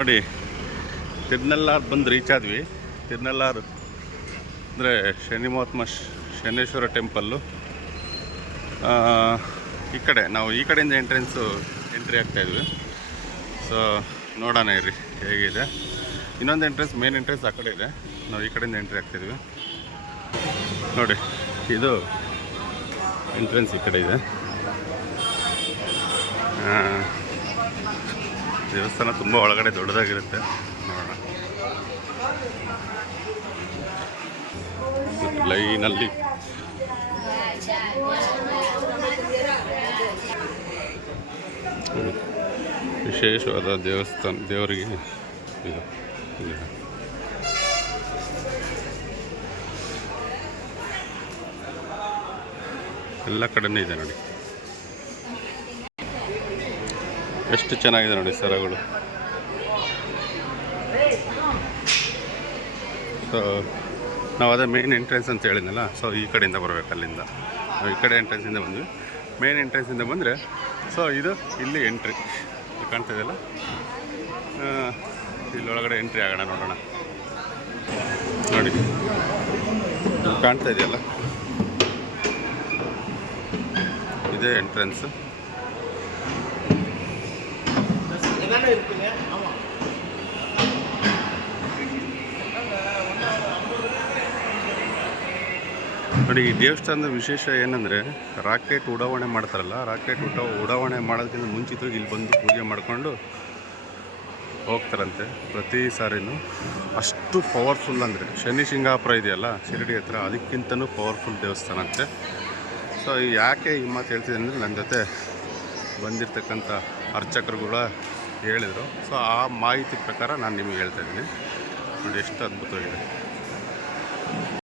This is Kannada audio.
ನೋಡಿ, ತಿರ್ನಲ್ಲಾರು ಬಂದು ರೀಚ್ ಆದ್ವಿ. ತಿರ್ನಲ್ಲಾರು ಅಂದರೆ ಶನಿ ಮಹಾತ್ಮ ಶನೇಶ್ವರ ಟೆಂಪಲ್ಲು. ಈ ಕಡೆ ನಾವು ಈ ಕಡೆಯಿಂದ ಎಂಟ್ರಿ ಆಗ್ತಾಯಿದ್ವಿ. ಸೊ ನೋಡೋಣ ಇರ್ರಿ ಹೇಗಿದೆ. ಇನ್ನೊಂದು ಎಂಟ್ರೆನ್ಸ್, ಮೇನ್ ಎಂಟ್ರೆನ್ಸ್ ಆ ಕಡೆ ಇದೆ. ನಾವು ಈ ಕಡೆಯಿಂದ ಎಂಟ್ರಿ ಆಗ್ತಾಯಿದ್ವಿ. ನೋಡಿ, ಇದು ಎಂಟ್ರೆನ್ಸ್ ಈ ಕಡೆ ಇದೆ. ದೇವಸ್ಥಾನ ತುಂಬ ಒಳಗಡೆ ದೊಡ್ಡದಾಗಿರುತ್ತೆ. ನೋಡೋಣ, ಲೈನಲ್ಲಿ ವಿಶೇಷವಾದ ದೇವಸ್ಥಾನ, ದೇವರಿಗೆ ಇದು ಎಲ್ಲ ಕಡೆನೂ ಇದೆ. ನೋಡಿ ಎಷ್ಟು ಚೆನ್ನಾಗಿದೆ ನೋಡಿ ಸರಗಳು. ಸೊ ನಾವು ಅದೇ ಮೇನ್ ಎಂಟ್ರೆನ್ಸ್ ಅಂತ ಹೇಳಿದ್ನಲ್ಲ. ಸೊ ಈ ಕಡೆಯಿಂದ ಬರಬೇಕು. ಅಲ್ಲಿಂದ ನಾವು ಈ ಕಡೆ ಎಂಟ್ರೆನ್ಸಿಂದ ಬಂದ್ವಿ. ಮೇನ್ ಎಂಟ್ರೆನ್ಸಿಂದ ಬಂದರೆ ಸೊ ಇದು ಇಲ್ಲಿ ಎಂಟ್ರಿ ಕಾಣ್ತಾ ಇದೆಯಲ್ಲ, ಇಲ್ಲೊಳಗಡೆ ಎಂಟ್ರಿ ಆಗೋಣ. ನೋಡೋಣ, ನೋಡಿ ಕಾಣ್ತಾ ಇದೆಯಲ್ಲ, ಇದೇ ಎಂಟ್ರೆನ್ಸ್. ನೋಡಿ, ಈ ದೇವಸ್ಥಾನದ ವಿಶೇಷ ಏನಂದರೆ ರಾಕೆಟ್ ಉಡಾವಣೆ ಮಾಡ್ತಾರಲ್ಲ, ರಾಕೆಟ್ ಉಡಾವಣೆ ಮಾಡೋದಕ್ಕಿಂತ ಮುಂಚಿತವಾಗಿ ಇಲ್ಲಿ ಬಂದು ಪೂಜೆ ಮಾಡಿಕೊಂಡು ಹೋಗ್ತಾರಂತೆ ಪ್ರತಿ ಸಾರಿನೂ. ಅಷ್ಟು ಪವರ್ಫುಲ್ ಅಂದರೆ ಶನಿ ಶಿಂಗಾಪುರ ಇದೆಯಲ್ಲ ಶಿರಡಿ ಹತ್ರ, ಅದಕ್ಕಿಂತನೂ ಪವರ್ಫುಲ್ ದೇವಸ್ಥಾನ ಅಂತೆ. ಸೊ ಯಾಕೆ ಈ ಮಾತು ಹೇಳ್ತಿದ್ದೆ ಅಂದರೆ, ನನ್ನ ಜೊತೆ ಬಂದಿರತಕ್ಕಂಥ ಅರ್ಚಕರುಗಳ ಹೇಳಿದರು. ಸೊ ಆ ಮಾಹಿತಿ ಪ್ರಕಾರ ನಾನು ನಿಮಗೆ ಹೇಳ್ತಾಯಿದ್ದೀನಿ. ನೋಡಿ ಎಷ್ಟು ಅದ್ಭುತವಾಗಿದೆ.